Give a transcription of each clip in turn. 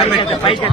నాగేంద్ర పైకి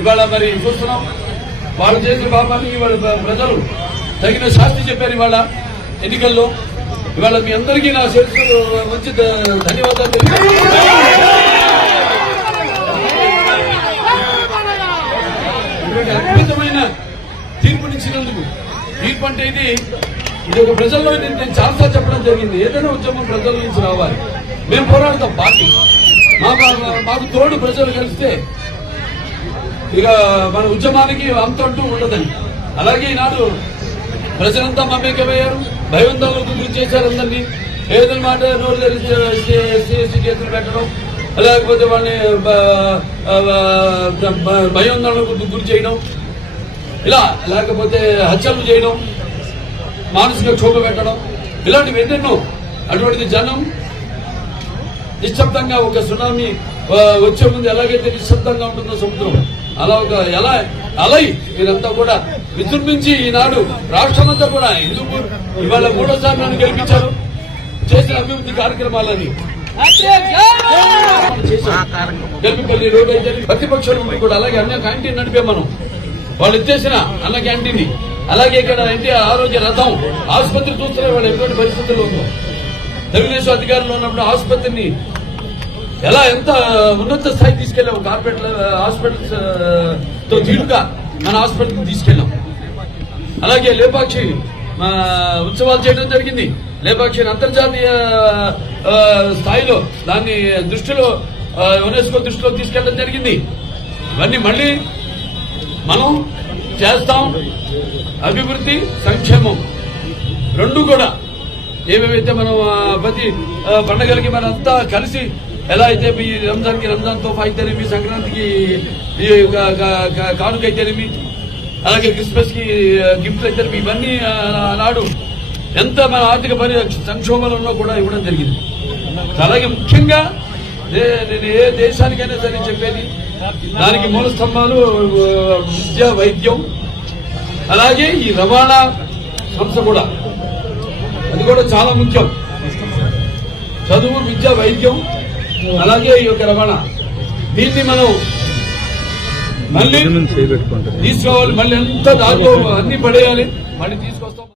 ఇవాళ మరి చూస్తున్నాం వాళ్ళు చేసిన పాపాన్ని ఇవాళ ప్రజలు తగిన శాస్తి చెప్పారు. ఇవాళ ఎన్నికల్లో ఇవాళ మీ అందరికీ నా శిరస్సు మంచి ధన్యవాదాలు అద్భుతమైన తీర్పునిచ్చినందుకు. తీర్పు అంటే ఇది ఒక ప్రజల్లో నేను చాలాసార్లు చెప్పడం జరిగింది. ఏదైనా ఉద్యమం ప్రజల నుంచి రావాలి. మేము పోరాడతాం. పార్టీ మాకు తోడు ప్రజలు కలిస్తే ఇక మన ఉద్యమానికి అంతంటూ ఉండదని. అలాగే ఈనాడు ప్రజలంతా మమేకమయ్యారు. భయోందోళనకు గురి చేశారు అందరినీ. ఏదైనా మాట నోరు తెలిసి చేతులు పెట్టడం, లేకపోతే వాళ్ళని భయోందోళనకు గురి చేయడం, ఇలా లేకపోతే హత్యలు చేయడం, మానసిక క్షోభ పెట్టడం, ఇలాంటివి ఎన్నెన్నో. అటువంటిది జనం నిశ్శబ్దంగా ఒక సునామీ వచ్చే ముందు ఎలాగైతే నిశ్శబ్దంగా ఉంటుందో సముద్రం, అలా ఒక అలై మీరంతా కూడా విజృంభించి ఈనాడు రాష్ట్రమంతా కూడా ఎందుకు ఇవాళ 3వ సారి నన్ను గెలిపించారు. చేసిన అభివృద్ధి కార్యక్రమాలని గెలిపిపల్లి రోడ్డు అయితే ప్రతిపక్షాలు కూడా అలాగే అన్న క్యాంటీన్ నడిపే మనం. వాళ్ళు ఇచ్చేసిన అన్న క్యాంటీన్, అలాగే ఇక్కడ ఎన్టీఆర్ ఆరోగ్య రథం, ఆసుపత్రి చూస్తున్న వాళ్ళు ఎటువంటి పరిస్థితుల్లో ఉందో. తెలుగుదేశం అధికారంలో ఉన్నప్పుడు ఆసుపత్రిని ఎంత ఉన్నత స్థాయి తీసుకెళ్లాం. కార్పొరేట్ హాస్పిటల్స్ తో తీరుగా మన హాస్పిటల్కి తీసుకెళ్లాం. అలాగే లేపాక్షి ఉత్సవాలు చేయడం జరిగింది. లేపాక్షిని అంతర్జాతీయ స్థాయిలో దాన్ని యునెస్కో దృష్టిలో తీసుకెళ్లడం జరిగింది. ఇవన్నీ మళ్ళీ మనం చేస్తాం. అభివృద్ధి, సంక్షేమం రెండు కూడా ఏమేమైతే మనం ప్రతి పండుగలకి మనంతా కలిసి ఎలా అయితే ఈ రంజాన్కి రంజాన్ తోఫా అయితేనేమి, సంక్రాంతికి కానుక అయితేనేమి, అలాగే క్రిస్మస్ కి గిఫ్ట్లు అయితేనేమి, ఇవన్నీ నాడు ఎంత మన ఆర్థిక సంక్షోభంలో కూడా ఇవ్వడం జరిగింది. అలాగే ముఖ్యంగా నేను ఏ దేశానికైనా సరే చెప్పేది, దానికి మూల స్తంభాలు విద్య, వైద్యం, అలాగే ఈ రవాణా సంస్థ కూడా, అది కూడా చాలా ముఖ్యం. చదువు, విద్య, వైద్యం, అలాగే ఈ యొక్క రవాణా, దీన్ని మనం మళ్ళీ తీసుకోవాలి. మళ్ళీ ఎంత దాంట్లో అన్ని పడేయాలి, మళ్ళీ తీసుకొస్తాం.